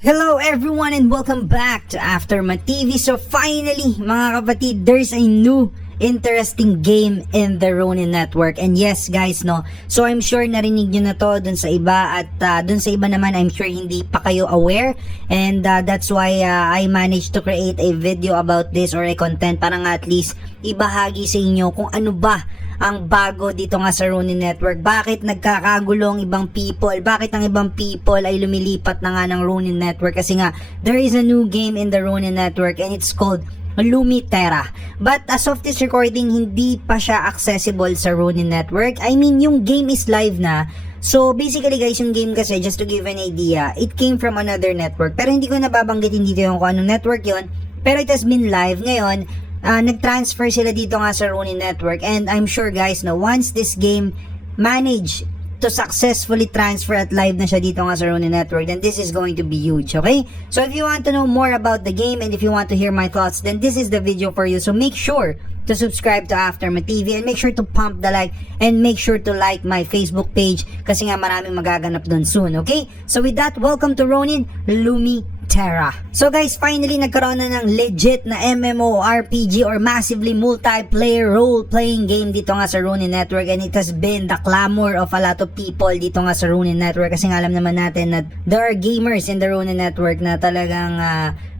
Hello everyone and welcome back to Aftermath TV. So finally mga kapatid, there's a new interesting game in the Ronin Network. And yes guys, no, so I'm sure narinig nyo na to dun sa iba at dun sa iba naman I'm sure hindi pa kayo aware. And that's why I managed to create a video about this or a content para nga at least ibahagi sa inyo kung ano ba ang bago dito nga sa Ronin Network. Bakit nagkakagulo ang ibang people? Bakit ang ibang people ay lumilipat na nga ng Ronin Network? Kasi nga, there is a new game in the Ronin Network and it's called Lumiterra. But as of this recording, hindi pa siya accessible sa Ronin Network. I mean, yung game is live na. So basically guys, yung game kasi, just to give an idea, it came from another network. Pero hindi ko nababanggitin dito yung kung anong network yon. Pero it has been live ngayon. Nag-transfer sila dito nga sa Ronin Network, and I'm sure guys na once this game manage to successfully transfer at live na siya dito nga sa Ronin Network, then this is going to be huge, okay? So if you want to know more about the game and if you want to hear my thoughts, then this is the video for you. So make sure to subscribe to Aftermath TV and make sure to pump the like and make sure to like my Facebook page kasi nga maraming magaganap doon soon, okay? So with that, welcome to Ronin Lumiterra. So guys, finally nagkaroon na ng legit na MMORPG or massively multiplayer role-playing game dito nga sa Ronin Network, and it has been the clamor of a lot of people dito nga sa Ronin Network kasi nga alam naman natin na there are gamers in the Ronin Network na talagang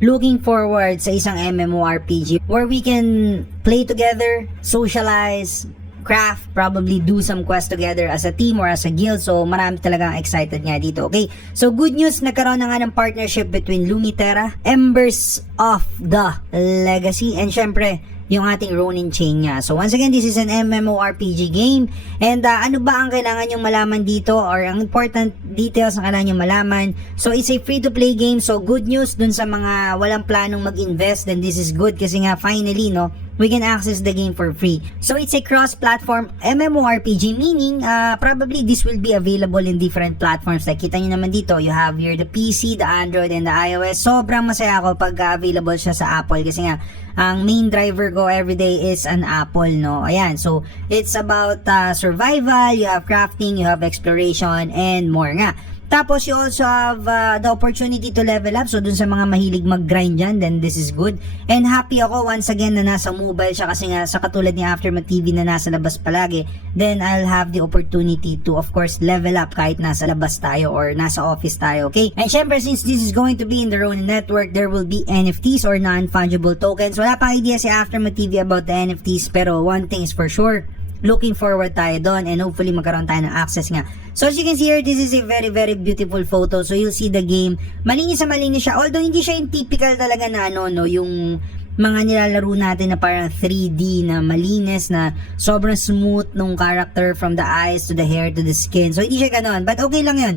looking forward sa isang MMORPG where we can play together, socialize, craft, probably do some quest together as a team or as a guild. So marami talagang excited nga dito, okay? So good news, nagkaroon na nga ng partnership between Lumiterra, Embers of the Legacy, and syempre yung ating Ronin chain niya. So once again, this is an MMORPG game. And ano ba ang kailangan nyong malaman dito or ang important details na kailangan nyong malaman? So it's a free-to-play game. So good news dun sa mga walang planong mag-invest, then this is good kasi nga finally, no, we can access the game for free. So it's a cross-platform MMORPG, meaning probably this will be available in different platforms. Like kita nyo naman dito, you have here the PC, the Android, and the iOS. Sobrang masaya ako pag available siya sa Apple kasi nga ang main driver ko everyday is an Apple, no? Ayan, so it's about survival, you have crafting, you have exploration, and more nga. Tapos you also have the opportunity to level up. So dun sa mga mahilig mag-grind dyan, then this is good. And happy ako once again na nasa mobile siya kasi nga sa katulad ni Aftermath TV na nasa labas palagi, then I'll have the opportunity to of course level up kahit nasa labas tayo or nasa office tayo, okay? And syempre since this is going to be in the Ronin Network, there will be NFTs or non-fungible tokens. Wala pang idea si Aftermath TV about the NFTs, pero one thing is for sure, looking forward tayo doon and hopefully magkaroon tayo ng access nga. So as you can see here, this is a very very beautiful photo. So you'll see the game, malinis na malinis siya, although hindi siya yung typical talaga na ano, no, yung mga nilalaro natin na parang 3D na malinis na sobrang smooth nung character from the eyes to the hair to the skin. So hindi siya ganoon, but okay lang yun.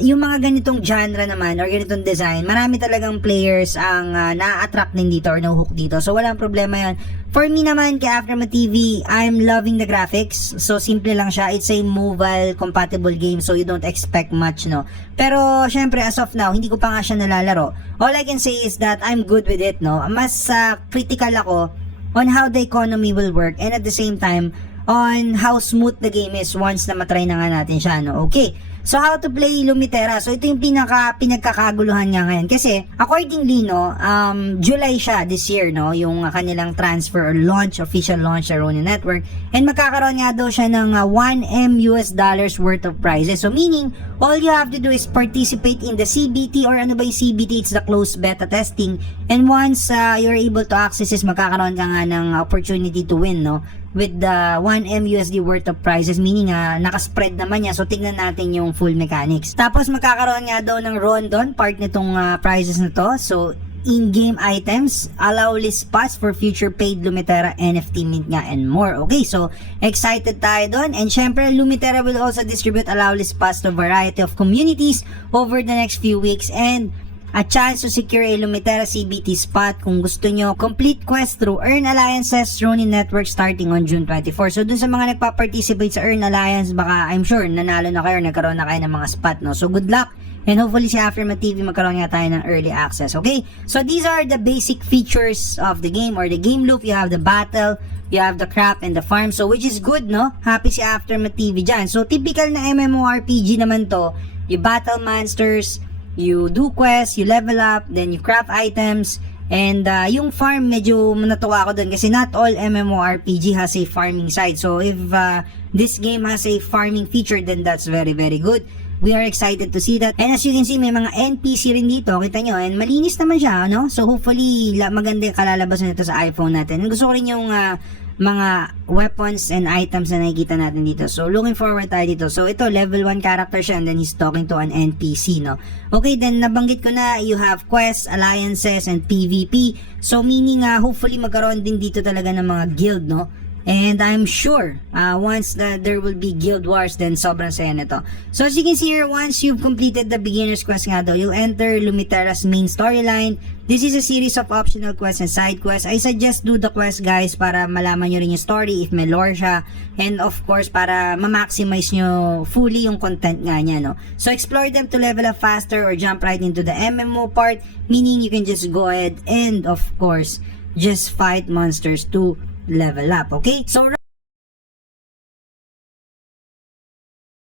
Yung mga ganitong genre naman or ganitong design, marami talagang players ang na-attract din dito or na-hook dito. So walang problema yan. For me naman, kay Aftermath TV, I'm loving the graphics. So simple lang siya. It's a mobile compatible game, so you don't expect much, no? Pero syempre as of now, hindi ko pa nga siya nalalaro. All I can say is that I'm good with it, no? Mas critical ako on how the economy will work and at the same time on how smooth the game is once na matry na nga natin siya, no? Okay. So how to play Lumiterra? So ito yung pinagkakaguluhan nga ngayon kasi accordingly, no, July siya this year, no, yung kanilang transfer or launch, official launch sa Ronin Network, and magkakaroon nga daw siya ng $1M worth of prizes. So meaning all you have to do is participate in the CBT, or ano ba yung CBT? It's the closed beta testing, and once you're able to access this, magkakaroon ka nga ng opportunity to win, no, with the $1M worth of prizes, meaning nakaspread naman niya. So tingnan natin yung full mechanics. Tapos magkakaroon nga daw ng Rondon, part nitong prizes na to. So in-game items, allow list spots for future paid Lumiterra NFT mint nga, and more. Okay, so excited tayo doon. And syempre Lumiterra will also distribute allow list spots to a variety of communities over the next few weeks, and a chance to secure a Lumiterra CBT spot kung gusto nyo. Complete quest through Earn Alliances Ronin Network starting on June 24. So dun sa mga nagpa-participate sa Earn Alliance, baka I'm sure nanalo na kayo, nagkaroon na kayo ng mga spot, no? So good luck, and hopefully si Aftermath TV magkaroon nga tayo ng early access, okay? So these are the basic features of the game or the game loop. You have the battle, you have the craft and the farm, so which is good, no? Happy si Aftermath TV dyan. So typical na MMORPG naman to, you battle monsters, you do quests, you level up, then you craft items, and yung farm, medyo natuwa ako dun kasi not all MMORPG has a farming side. So if this game has a farming feature, then that's very very good. We are excited to see that. And as you can see, may mga NPC rin dito, kita nyo, and malinis naman siya, no? So hopefully maganda yung kalalabasan nito sa iPhone natin. And gusto ko rin yung mga weapons and items na nakikita natin dito. So, looking forward tayo dito. So, ito, level 1 character siya and then he's talking to an NPC, no? Okay, then, nabanggit ko na, you have quests, alliances, and PvP. So, meaning, hopefully, magkaroon din dito talaga ng mga guild, no? And I'm sure, once there will be guild wars, then sobrang saya nito. So, as you can see here, once you've completed the beginner's quest nga daw, you'll enter Lumitera's main storyline. This is a series of optional quests and side quests. I suggest do the quest, guys, para malaman nyo rin yung story if may lore siya. And of course, para ma-maximize nyo fully yung content nga niya, no? So, explore them to level up faster or jump right into the MMO part, meaning you can just go ahead and, of course, just fight monsters to level up, okay? So